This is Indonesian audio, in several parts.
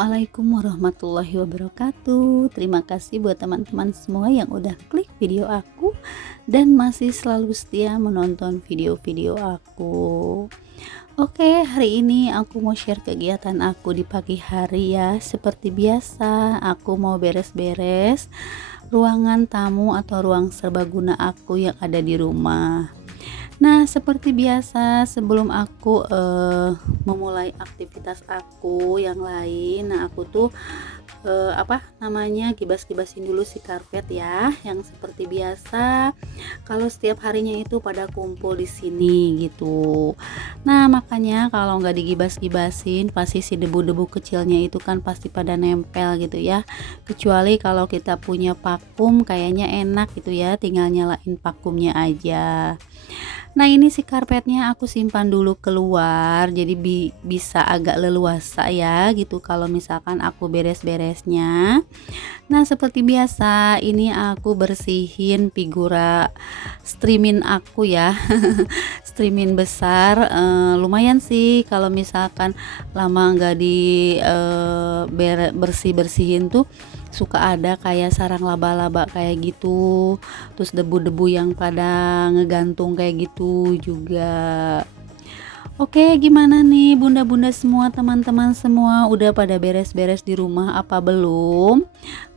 Assalamualaikum warahmatullahi wabarakatuh. Terima kasih buat teman-teman semua yang udah klik video aku dan masih selalu setia menonton video-video aku. Oke, hari ini aku mau share kegiatan aku di pagi hari ya. Seperti biasa, aku mau beres-beres ruangan tamu atau ruang serbaguna aku yang ada di rumah. Nah, seperti biasa sebelum aku memulai aktivitas aku yang lain, nah aku tuh gibas-gibasin dulu si karpet ya, yang seperti biasa kalau setiap harinya itu pada kumpul di sini gitu. Nah, makanya kalau nggak digibas-gibasin pasti si debu-debu kecilnya itu kan pasti pada nempel gitu ya. Kecuali kalau kita punya vakum kayaknya enak gitu ya, tinggal nyalain vakumnya aja. Nah, ini si karpetnya aku simpan dulu keluar, jadi bisa agak leluasa ya gitu kalau misalkan aku beres-beresnya. Nah, seperti biasa ini aku bersihin figura streaming aku ya. Streaming besar, lumayan sih kalau misalkan lama nggak di bersih-bersihin tuh suka ada kayak sarang laba-laba kayak gitu, terus debu-debu yang pada ngegantung kayak gitu juga. Oke, gimana nih bunda-bunda semua, teman-teman semua udah pada beres-beres di rumah apa belum?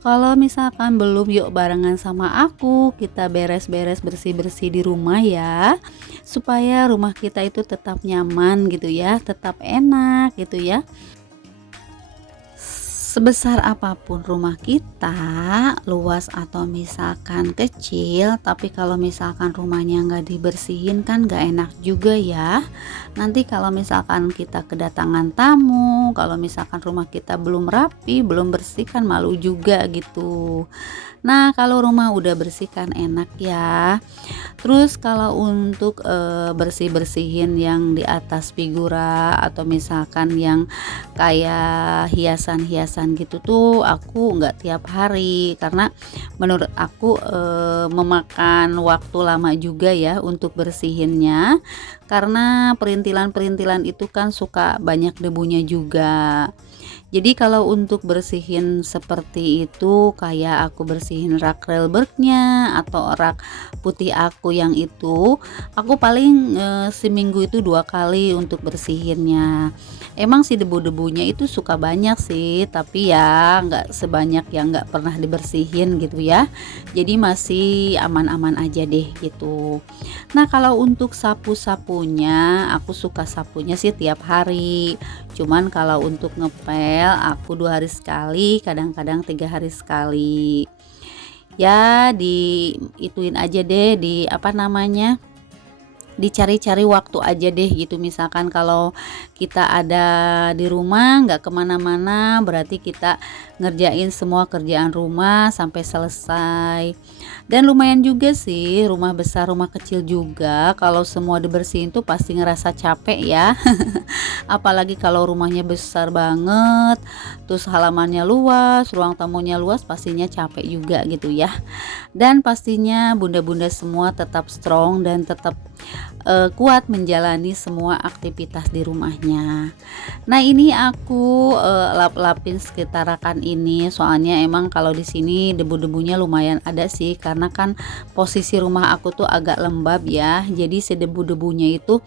Kalau misalkan belum, yuk barengan sama aku kita beres-beres bersih-bersih di rumah ya, supaya rumah kita itu tetap nyaman gitu ya, tetap enak gitu ya. Sebesar apapun rumah kita, luas atau misalkan kecil, tapi kalau misalkan rumahnya nggak dibersihin kan nggak enak juga ya. Nanti kalau misalkan kita kedatangan tamu, kalau misalkan rumah kita belum rapi, belum bersih kan malu juga gitu. Nah, kalau rumah udah bersih kan enak ya. Terus kalau untuk bersih-bersihin yang di atas figura atau misalkan yang kayak hiasan-hiasan gitu tuh aku nggak tiap hari, karena menurut aku memakan waktu lama juga ya untuk bersihinnya, karena perintilan-perintilan itu kan suka banyak debunya juga. Jadi kalau untuk bersihin seperti itu, kayak aku bersihin rak railbergnya atau rak putih aku yang itu, aku paling seminggu itu 2 kali untuk bersihinnya. Emang sih debu-debunya itu suka banyak sih, tapi ya nggak sebanyak yang nggak pernah dibersihin gitu ya. Jadi masih aman-aman aja deh gitu. Nah, kalau untuk sapu-sapunya, aku suka sapunya sih tiap hari. Cuman kalau untuk ngepel aku 2 hari sekali, kadang-kadang 3 hari sekali. Ya diituin aja deh, dicari-cari waktu aja deh gitu. Misalkan kalau kita ada di rumah nggak kemana-mana, berarti kita ngerjain semua kerjaan rumah sampai selesai. Dan lumayan juga sih, rumah besar rumah kecil juga kalau semua dibersihin tuh pasti ngerasa capek ya. Apalagi kalau rumahnya besar banget, terus halamannya luas, ruang tamunya luas, pastinya capek juga gitu ya. Dan pastinya bunda-bunda semua tetap strong dan tetap kuat menjalani semua aktivitas di rumahnya. Nah, ini aku lap-lapin sekitarakan ini, soalnya emang kalau di sini debu-debunya lumayan ada sih, karena kan posisi rumah aku tuh agak lembab ya, jadi si debu-debunya itu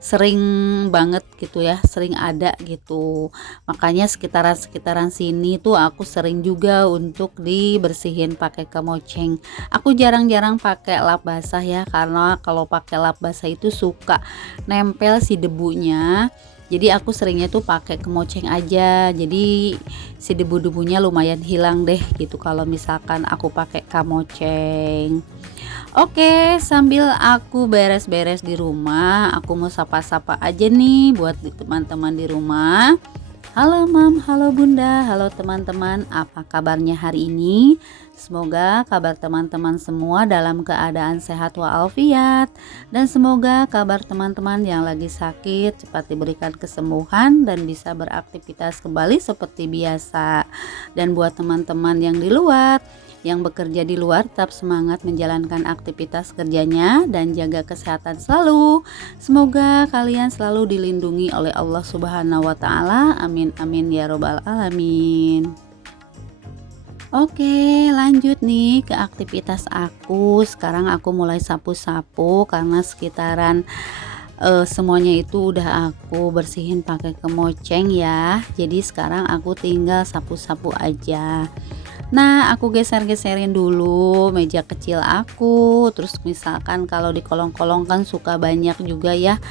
sering banget gitu ya, sering ada gitu. Makanya sekitaran sini tuh aku sering juga untuk dibersihin pakai kemoceng. Aku jarang-jarang pakai lap basah ya, karena kalau pakai lap basah itu suka nempel si debunya. Jadi aku seringnya tuh pakai kemoceng aja. Jadi si debu-debunya lumayan hilang deh gitu kalau misalkan aku pakai kemoceng. Oke, sambil aku beres-beres di rumah, aku mau sapa-sapa aja nih buat teman-teman di rumah. Halo Mam, halo Bunda, halo teman-teman, apa kabarnya hari ini? Semoga kabar teman-teman semua dalam keadaan sehat walafiat, dan semoga kabar teman-teman yang lagi sakit cepat diberikan kesembuhan dan bisa beraktivitas kembali seperti biasa. Dan buat teman-teman yang di luar, yang bekerja di luar tetap semangat menjalankan aktivitas kerjanya dan jaga kesehatan selalu. Semoga kalian selalu dilindungi oleh Allah Subhanahu wa taala. Amin amin ya robbal alamin. Oke, lanjut nih ke aktivitas aku. Sekarang aku mulai sapu-sapu karena sekitaran semuanya itu udah aku bersihin pakai kemoceng ya. Jadi sekarang aku tinggal sapu-sapu aja. Nah, aku geser-geserin dulu meja kecil aku. Terus misalkan kalau di kolong-kolong kan suka banyak juga ya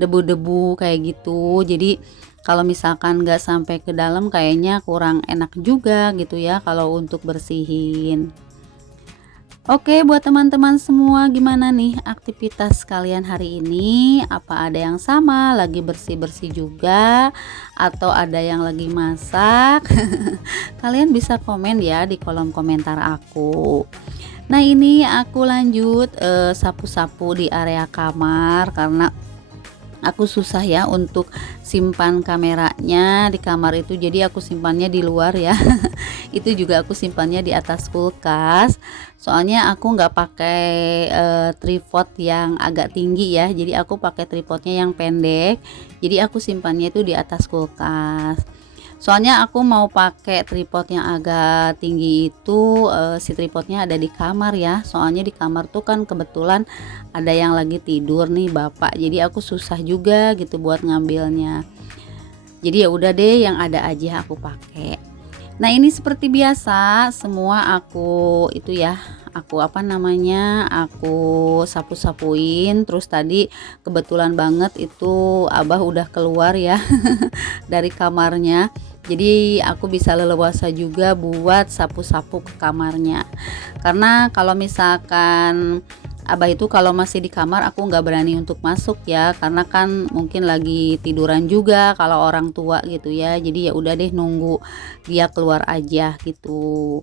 debu-debu kayak gitu. Jadi kalau misalkan nggak sampai ke dalam kayaknya kurang enak juga gitu ya kalau untuk bersihin. Oke, buat teman-teman semua, gimana nih aktivitas kalian hari ini? Apa ada yang sama, lagi bersih-bersih juga, atau ada yang lagi masak? Kalian bisa komen ya di kolom komentar aku. Nah, ini aku lanjut sapu-sapu di area kamar karena aku susah ya untuk simpan kameranya di kamar itu, jadi aku simpannya di luar ya. Itu juga aku simpannya di atas kulkas, soalnya aku nggak pakai tripod yang agak tinggi ya, jadi aku pakai tripodnya yang pendek, jadi aku simpannya itu di atas kulkas. Soalnya aku mau pakai tripod yang agak tinggi itu, si tripodnya ada di kamar ya. Soalnya di kamar tuh kan kebetulan ada yang lagi tidur nih bapak. Jadi aku susah juga gitu buat ngambilnya. Jadi ya udah deh yang ada aja aku pakai. Nah, ini seperti biasa semua aku itu ya, aku aku sapu-sapuin. Terus tadi kebetulan banget itu Abah udah keluar ya dari kamarnya, jadi aku bisa leluasa juga buat sapu-sapu ke kamarnya. Karena kalau misalkan Abah itu kalau masih di kamar aku nggak berani untuk masuk ya, karena kan mungkin lagi tiduran juga kalau orang tua gitu ya. Jadi ya udah deh nunggu dia keluar aja gitu.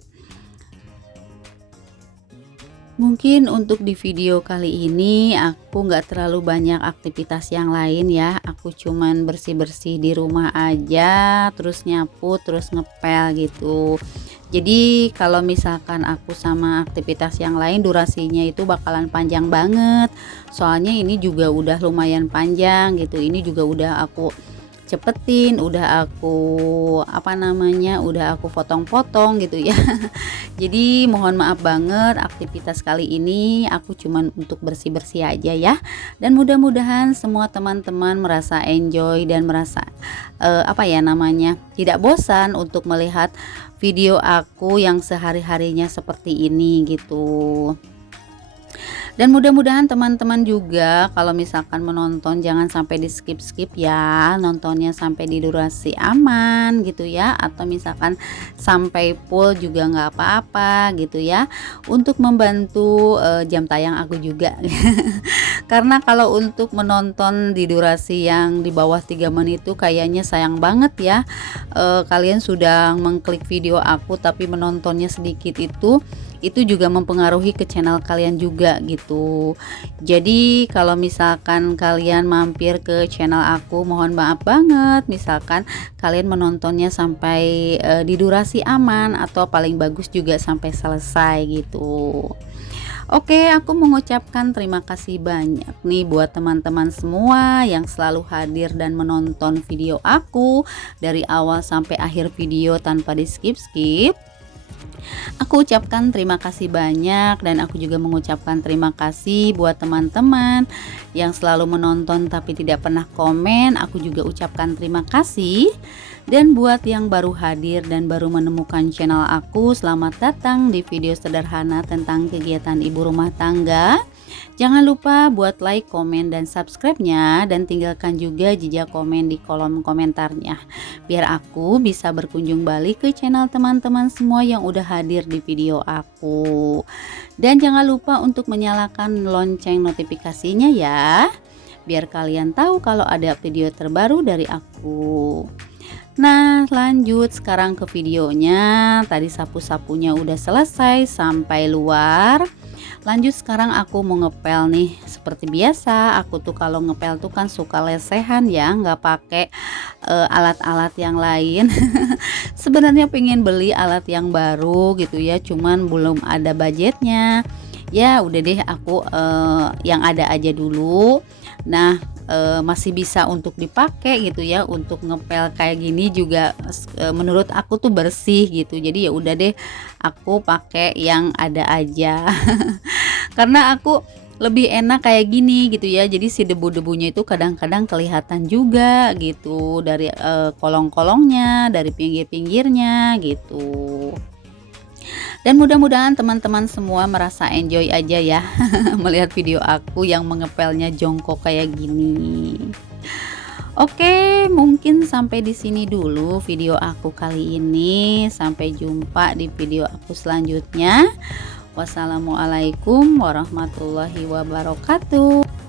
Mungkin untuk di video kali ini aku nggak terlalu banyak aktivitas yang lain ya. Aku cuman bersih-bersih di rumah aja, terus nyapu, terus ngepel gitu. Jadi kalau misalkan aku sama aktivitas yang lain durasinya itu bakalan panjang banget. Soalnya ini juga udah lumayan panjang gitu. Ini juga udah aku cepetin, udah aku udah aku potong-potong gitu ya. Jadi mohon maaf banget aktivitas kali ini aku cuman untuk bersih-bersih aja ya. Dan mudah-mudahan semua teman-teman merasa enjoy dan merasa tidak bosan untuk melihat video aku yang sehari-harinya seperti ini gitu. Dan mudah-mudahan teman-teman juga kalau misalkan menonton jangan sampai di skip-skip ya, nontonnya sampai di durasi aman gitu ya, atau misalkan sampai full juga nggak apa-apa gitu ya, untuk membantu jam tayang aku juga. Karena kalau untuk menonton di durasi yang di bawah 3 menit itu kayaknya sayang banget ya. Kalian sudah mengklik video aku tapi menontonnya sedikit, itu juga mempengaruhi ke channel kalian juga gitu. Jadi kalau misalkan kalian mampir ke channel aku, mohon maaf banget misalkan kalian menontonnya sampai di durasi aman atau paling bagus juga sampai selesai gitu. Oke, aku mengucapkan terima kasih banyak nih buat teman-teman semua yang selalu hadir dan menonton video aku dari awal sampai akhir video tanpa di skip-skip. Aku ucapkan terima kasih banyak, dan aku juga mengucapkan terima kasih buat teman-teman yang selalu menonton tapi tidak pernah komen. Aku juga ucapkan terima kasih. Dan buat yang baru hadir dan baru menemukan channel aku, selamat datang di video sederhana tentang kegiatan ibu rumah tangga. Jangan lupa buat like, komen, dan subscribe-nya, dan tinggalkan juga jejak komen di kolom komentarnya biar aku bisa berkunjung balik ke channel teman-teman semua yang udah hadir di video aku. Dan jangan lupa untuk menyalakan lonceng notifikasinya ya, biar kalian tahu kalau ada video terbaru dari aku. Nah, lanjut sekarang ke videonya. Tadi sapu-sapunya udah selesai sampai luar. Lanjut sekarang aku mau ngepel nih. Seperti biasa, aku tuh kalau ngepel tuh kan suka lesehan ya, nggak pakai alat-alat yang lain. Sebenarnya pengen beli alat yang baru gitu ya, cuman belum ada budgetnya. Ya udah deh, aku yang ada aja dulu. Nah, masih bisa untuk dipakai gitu ya, untuk ngepel kayak gini juga menurut aku tuh bersih gitu. Jadi ya udah deh, aku pakai yang ada aja. Karena aku lebih enak kayak gini gitu ya. Jadi si debu-debunya itu kadang-kadang kelihatan juga gitu dari kolong-kolongnya, dari pinggir-pinggirnya gitu. Dan mudah-mudahan teman-teman semua merasa enjoy aja ya melihat video aku yang mengepelnya jongkok kayak gini. Oke, mungkin sampai di sini dulu video aku kali ini. Sampai jumpa di video aku selanjutnya. Wassalamualaikum warahmatullahi wabarakatuh.